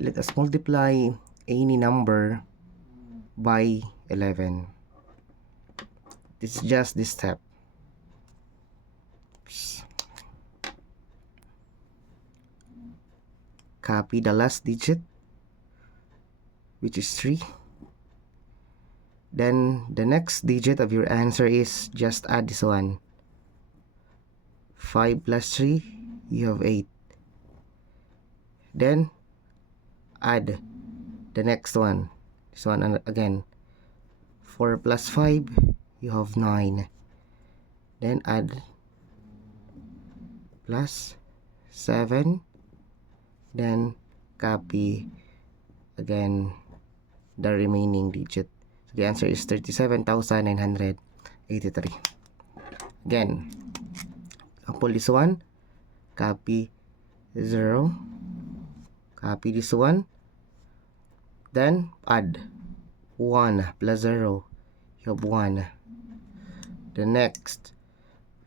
Let us multiply any number by 11. This is just this step. Copy the last digit, which is 3. Then the next digit of your answer is just add this one. 5 plus 3, you have 8. Then add the next one. This one again. 4 plus 5, you have 9. Then add plus 7. Then copy again the remaining digit. So the answer is 37,983. Again, example this one, copy 0, copy this one, then add 1 plus 0, you have 1. The next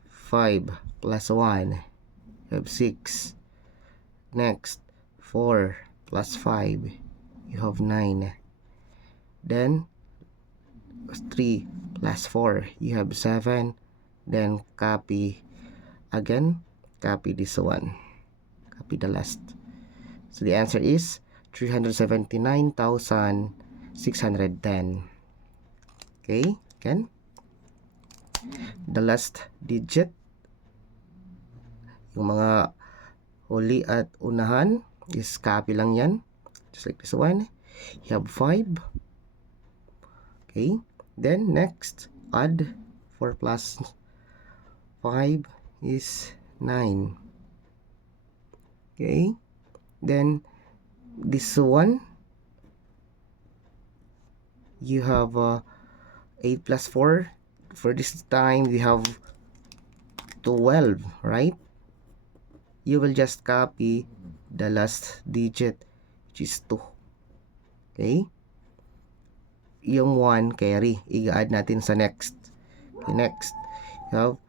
5 plus 1, you have 6. Next 4 plus 5, you have 9. Then 3 plus 4, you have 7. Then copy again, copy this one, copy the last. So the answer is 379,610. Okay, again, the last digit, yung mga huli at unahan is copy lang yan, just like this one. You have 5. Okay, then next add 4 plus 5 is 9. Okay, then this one, you have 8 plus 4. For this time we have 12, right? You will just copy the last digit, which is 2. Okay, yung 1 carry, i-add natin sa next. Okay, next you have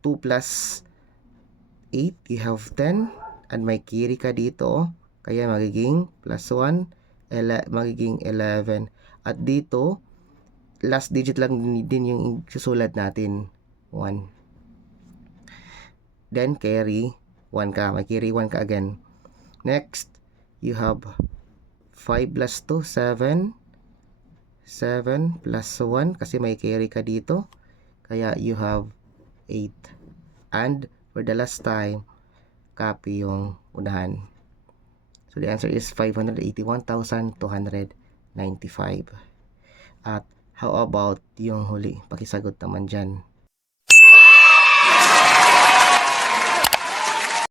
2 plus 8, you have 10, and may carry ka dito, kaya magiging plus 1, magiging 11. At dito last digit lang din yung susulat natin, 1. Then carry 1 ka, may carry 1 ka again. Next you have 5 plus 2, 7. 7 plus 1, kasi may carry ka dito, kaya you have 8. And for the last time, copy yung unahan. So the answer is 581,295. At how about yung huli? Pakisagot naman dyan.